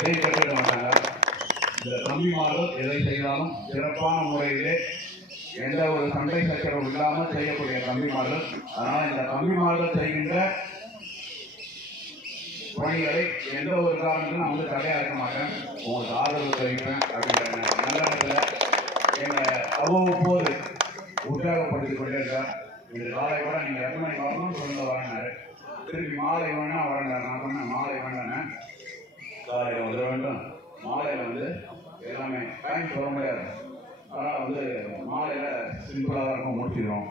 எதை கற்றுக்க மாட்டாங்க இந்த தம்பிமார்கள் எதை செய்தாலும் சிறப்பான முறையிலே எந்த ஒரு சண்டை சச்சரவு இல்லாமல் செய்யக்கூடிய தம்பிமார்கள் அதனால் இந்த தம்பிமார்கள் செய்கின்ற பணிகளை எந்த ஒரு காரணத்திலும் நான் வந்து தடையாக இருக்க மாட்டேன் உங்களுக்கு ஆதரவு தெரிவிப்பேன் அப்படின்ற நல்ல இடத்துல எங்களை அவ்வப்போது உற்சாகப்படுத்திக் கொண்டே இருக்கார் இந்த காலை கூட நீங்கள் எத்தனை மணி வரணும்னு சொல்லுங்க வரேன்னாரு திருப்பி மாலை வேணா வரேன் நான் பண்ணேன் மாலை வேண்டானே காலையில் மட்டும் மாலையில் வந்து எல்லாமே டைம் சொல்ல முடியாது. அதனால் வந்து மாலையில் சிம்பிளாக தான் இருக்கும் முடிச்சிடுவோம்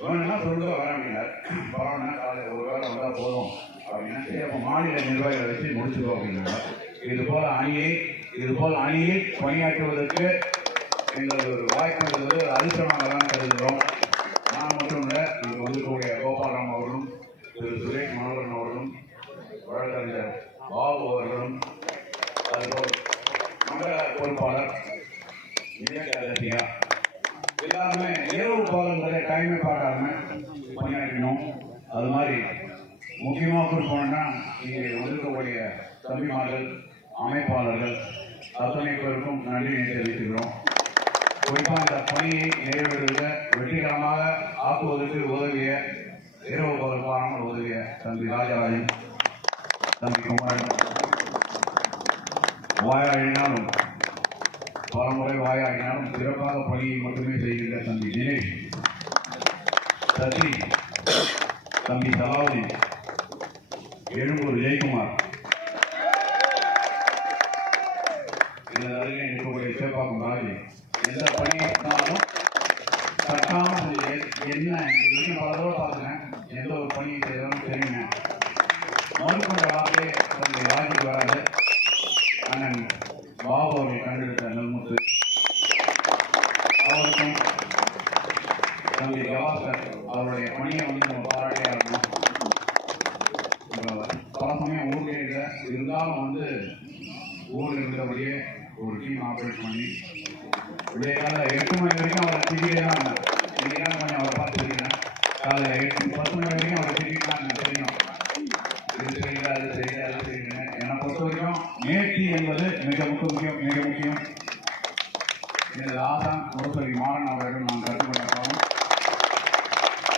வேணும்னா சொல்லுங்க வர பரவாயில்ல காலையில் ஒரு வேலை வந்தால் போதும். அப்படின்னா சரி அப்போ மாநில நிர்வாகிகளை வச்சு முடிச்சுக்கோ அப்படின்னா இது போல் அணியை இது போல் அணியை பணியாற்றுவதற்கு எங்களுக்கு ஒரு வாய்ப்பு அதிர்ஷ்டமாக தான் கருதுகிறோம். சரியா? எல்லாருமே இரவு பாலங்களை டைமே பார்க்காம பணியாற்றினோம். அது மாதிரி முக்கியமாக குறிப்பிடணும்னா இங்கே வந்திருக்கக்கூடிய தம்பிமார்கள் அமைப்பாளர்கள் அத்தனை பேருக்கும் நன்றி தெரிவித்துக்கிறோம். குறிப்பாக இந்த பணியை நிறைவேறுவதில் வெற்றிகரமாக ஆக்குவதற்கு உதவிய இரவு பகல் பாராமல் உதவிய தம்பி ராஜராஜன் தம்பி குமரன். பல முறை வாயாடினாலும் சிறப்பாக பணியை மட்டுமே செய்கின்ற தம்பி தினேஷ். சசி தம்பி சலாவுதீன் எழும்பூர் ஜெயக்குமார். இந்த அருகே இருக்கக்கூடிய சேப்பாக்கும் ராஜி. எந்த பணியினாலும் தட்டாமல் என்ன? இது வரைக்கும் பல தடவை பார்த்துட்டேன் எந்த ஒரு பணியை செய்தாலும் சரிங்க மறுக்கொண்ட வார்த்தை தம்பி ராஜுக்கு வராது அண்ணன் பாபு அவர்களை கண்டெடுத்த நல்முத்து அவருக்கும் தம்பி கவாஸ்கர் அவருடைய பணியை வந்து நம்ம பாராட்டியே இருக்கணும் பல சமயம் ஊரில் இல்லை இருந்தாலும் வந்து ஊரில் இருந்தபடியே ஒரு டீம் ஆப்ரேட் பண்ணி விடிய காலையில் எட்டு மணி வரைக்கும் அவரை திடீரே தான் இன்னைக்கு கொஞ்சம் அவரை பார்த்து தெரியுறேன் காலையில் எட்டு பத்து மணி வரைக்கும் அவரை திடீர்னு எனக்கு தெரியும். இது தெரியல அது தெரியல அது தெரியல என்னை பொறுத்த வரைக்கும் நேர்த்தி என்பது மிக முக்கிய முக்கியம் மிக முக்கியம். எனது ஆசான் முரசொலி மாறன் அவரிடம் நான் கற்றுக்கொண்டோம்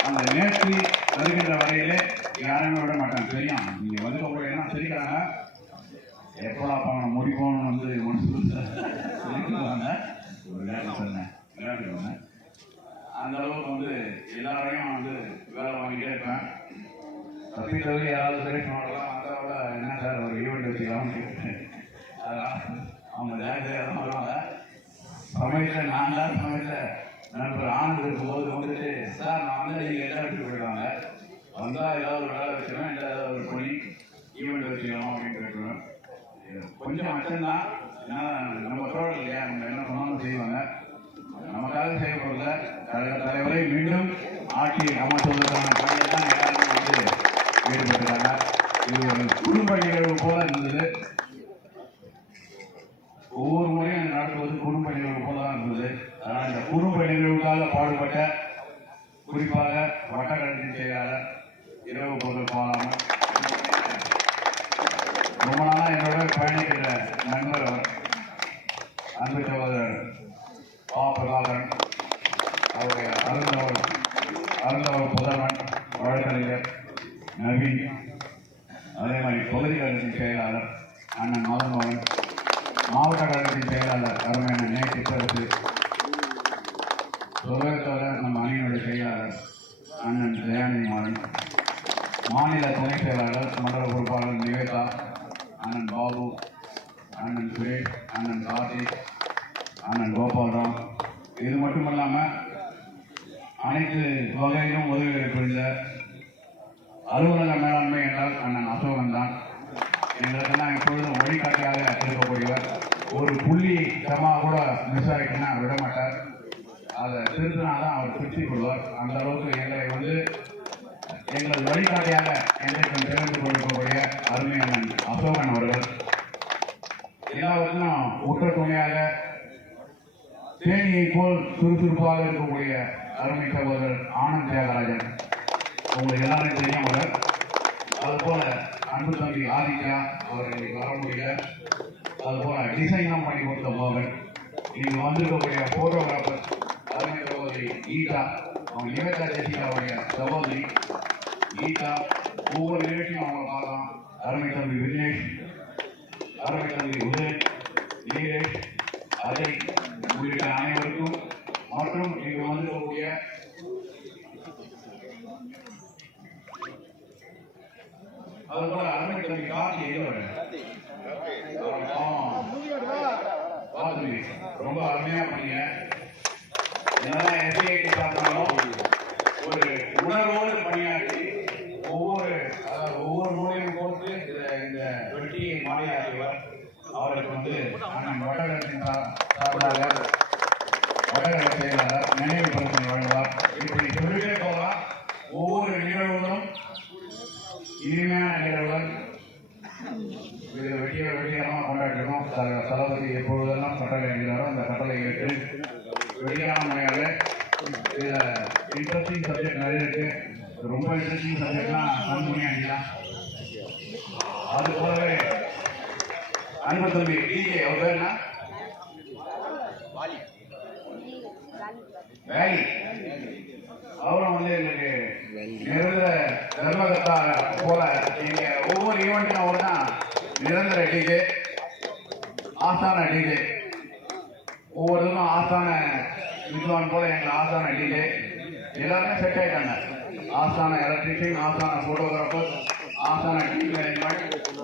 அந்த நேர்த்தி வருகின்ற வரையிலே யாருமே விட மாட்டாங்க. தெரியும் நீங்க வந்து உங்களுக்கு என்ன தெரியுறாங்க எப்படா பண்ண முடிப்போம்னு வந்து மனசுக்குள்ள ஒரு வேலை சொன்னேன். விளையாட்டு சொன்னேன். அந்த அளவுக்கு வந்து எல்லாரையும் வந்து வேலை வாங்கிட்டே இருப்பேன். தப்பி தவிர யாராவது செலக்ட் பண்ணலாம் அதோட என்ன சார் ஒரு ஈவெண்ட் வச்சுக்கலாம்னு அதெல்லாம் அவங்க ஜாக்கிரதையாக தான் வருவாங்க சமையலில் நான் தான் சமையலில் நண்பர் ஆண்டு இருக்கும்போது வந்துட்டு சார் நான் வந்து நீங்கள் எல்லாம் எடுத்துட்டு போயிடுவாங்க. வந்தால் ஏதாவது ஒரு வேலை வச்சுக்கணும் இல்லை ஏதாவது ஒரு பண்ணி ஈவெண்ட் வச்சுக்கணும் அப்படின்னு கேட்டுருவேன். கொஞ்சம் மட்டும்தான். ஏன்னா நம்ம தோழல் இல்லையா? நம்ம என்ன சொன்னாலும் செய்வாங்க. நமக்காக செய்யப்படல. கழக தலைவரை மீண்டும் ஆட்சியை அமர்த்துவதற்கான பணியை தான் எல்லாருமே வந்து ஈடுபட்டுறாங்க இது ஒரு குடும்ப நிகழ்வு போல இருந்தது ஒவ்வொரு முறையும் நடத்துவது குடும்ப நிகழ்வு போல தான் இருந்தது ஆனால் இந்த குடும்ப நிகழ்வுக்காக பாடுபட்ட குறிப்பாக வட்டக்கடத்தி செயலாளர் இரவு பொருள் பாலாமல் ரொம்ப நாளாக என்னோட பயணிக்கிற நண்பர் அவர் அன்பு சகோதரர் பா பிரபாகரன் அவருடைய அருந்தவர் அருந்தவர் புதவன் வழக்கறிஞர் நவீன் அதே மாதிரி பகுதி கழகத்தின் செயலாளர் அண்ணன் மாதமோகன் மாவட்ட கழகத்தின் செயலாளர் அருமையான நே சித்தரசு சுதந்திர நம்ம அணியினுடைய செயலாளர் அண்ணன் தயாநிதி மாறன் மாநில துணை செயலாளர் மண்டல பொறுப்பாளர் நிவேதா அண்ணன் பாபு அண்ணன் சுரேஷ் அண்ணன் கார்த்திக் அண்ணன் கோபால்ராம் இது மட்டும் இல்லாமல் அனைத்து வகையிலும் உதவிகளை புரிந்த அலுவலக மேலாண்மை என்றால் அண்ணன் அசோகன் தான். எங்களுக்கெல்லாம் எப்பொழுதும் வழிகாட்டியாக இருக்கக்கூடியவர். ஒரு புள்ளி சமா கூட மிஸ் ஆகிட்டுன்னா விட மாட்டார் அதை திருத்தினா தான் அவர் திருப்தி கொள்வார். அந்த அளவுக்கு எந்த எங்கள் வழிகாட்டியாக எங்களுக்கு திறந்து கொடுக்கக்கூடிய அருமை அசோகன் அவர்கள். எல்லாவற்றிலும் உற்ற துணையாக தேனியை போல் சுறுசுறுப்பாக இருக்கக்கூடிய அருமை சகோதரர் ஆனந்த் தியாகராஜன். உங்களுக்கு எல்லாரும் தெரியும் அவர் அதுபோல அன்பு தம்பி ஆதித்யா அவர் எங்களுக்கு வர முடியல. அது போல டிசைன்லாம் பண்ணி கொடுத்த மோகன். நீங்கள் வந்திருக்கக்கூடிய போட்டோகிராஃபர் அருமை சகோதரி ஈட்டா. அவங்க நிவேதா தேசியாவுடைய சகோதரி. கீதா ஒவ்வொரு நிகழ்ச்சியும் அவங்களை பார்க்கலாம் அருமை தம்பி விக்னேஷ் அருமை தம்பி உதய் நீரேஷ் அஜய் உள்ளிட்ட அனைவருக்கும் மற்றும் இங்கு வந்திருக்கக்கூடிய அதுபோல அருமை தம்பி காசி எங்க ரொம்ப அருமையா பண்ணீங்க என்னதான் எஸ்ஐடி இந்த இந்த வெற்றியை மாறியாக்கியவர் அவருக்கு வந்து அண்ணன் வடகரத்தின் சார்பாக வடகர செயலாளர் நினைவு பரிசனை வழங்குவார். இப்படி சொல்லிட்டே போகலாம். ஒவ்வொரு நிகழ்வுகளும் இனிமையான நிகழ்வுகள். இது வெற்றியை வெற்றிகரமாக கொண்டாடிருக்கோம் தளபதி எப்பொழுதெல்லாம் கட்டளை எழுதினாரோ அந்த கட்டளை ஏற்று வெற்றியான முறையாக இதில் இன்ட்ரெஸ்டிங் சப்ஜெக்ட் நிறைய இருக்குது ரொம்ப இன்ட்ரெஸ்டிங் சப்ஜெக்ட்லாம் கண்மணி அடிக்கலாம் அது போலவே அன்பு தம்பி டிஜே அவர் பேர் என்ன? வேலி. அவரும் வந்து எங்களுக்கு நிரந்தர தர்மகத்தா போல நீங்க ஒவ்வொரு ஈவெண்ட்டும் அவர் தான் நிரந்தர டிஜே ஆசான டிஜே ஒவ்வொருத்தரும் ஆசான வித்வான் போல எங்க ஆசான டிஜே எல்லாருமே செட் ஆயிட்டாங்க. ஆசான எலக்ட்ரிஷியன் ஆசான போட்டோகிராஃபர் ஆசான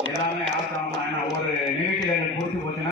எல்லாமே ஆசான தான் ஒரு நிகழ்ச்சியில் எனக்கு பிடிச்சி போச்சுன்னா